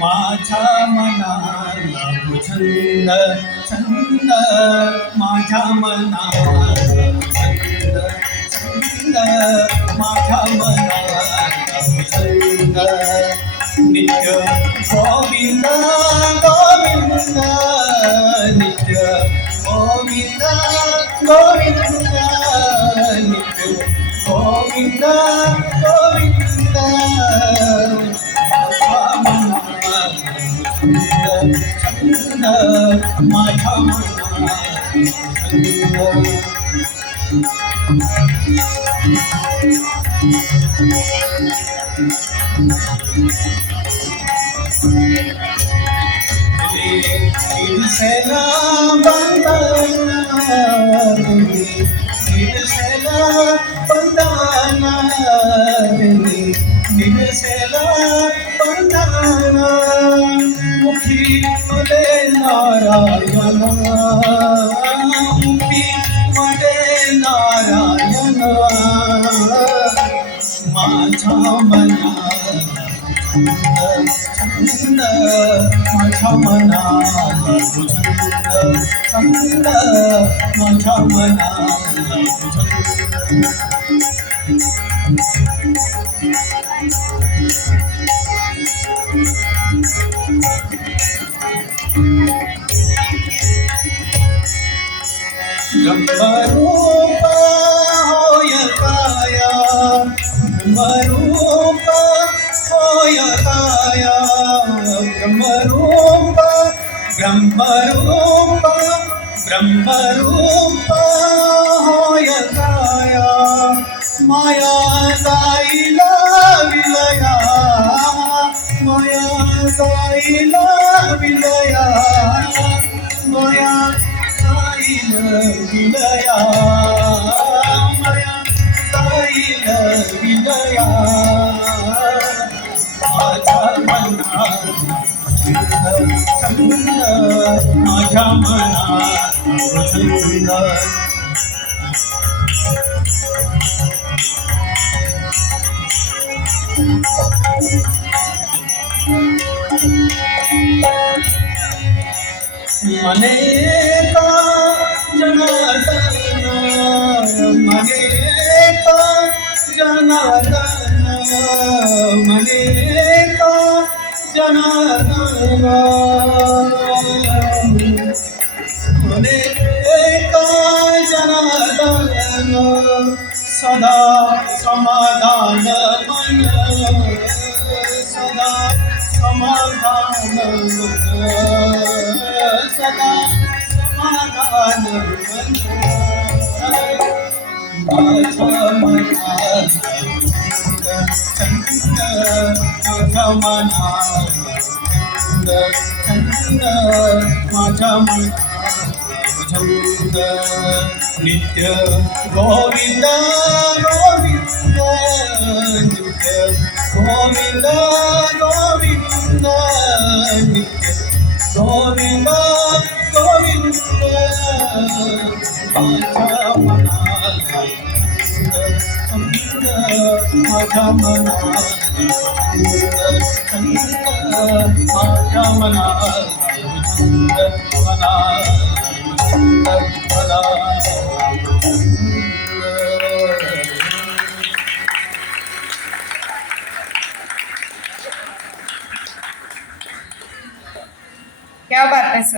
माझ्या मनाला छंद छंद माझ्या मनाला छंद छंद माझ्या मनाला छंद नित्य गोविंद गोविंद नित्य गोविंद गोविंद नित्य गोविंद गोविंद छंद माझ्या मनाला दिलसेला बंधना दिलसेला बंधना दिलसेला बंधना मुखी मले नारायण मुखी मले नारायण माझ्या मनाला छंद माझ्या मनाला छंद माझ्या मनाला ब्रह्मरूप होय काया ब्रह्मरूप होय काया ब्रह्मरूप ब्रह्मरूप ब्रह्मरूप होय काया माया जाईला विलया माया जाईला विलया माया विलया माया जाईला विलया माझ्या मनाला छंद माझ्या मनाला छंद मने का जनार्दन मने का जनार्दन मने का जनार्दन मने का जनार्दन सदा समाधान मन सदा समाधान सदा समाधान माझ्या मनाला छंद माझ्या मनाला छंद माझ्या मनाला छंद नित्य गोविंद गोविंद नित्य गोविंद गोविंद नित्य गोविंद गोविंद माझ्या मनाला छंद माझ्या मनाला छंद माझ्या मनाला छंद क्या बात है सर.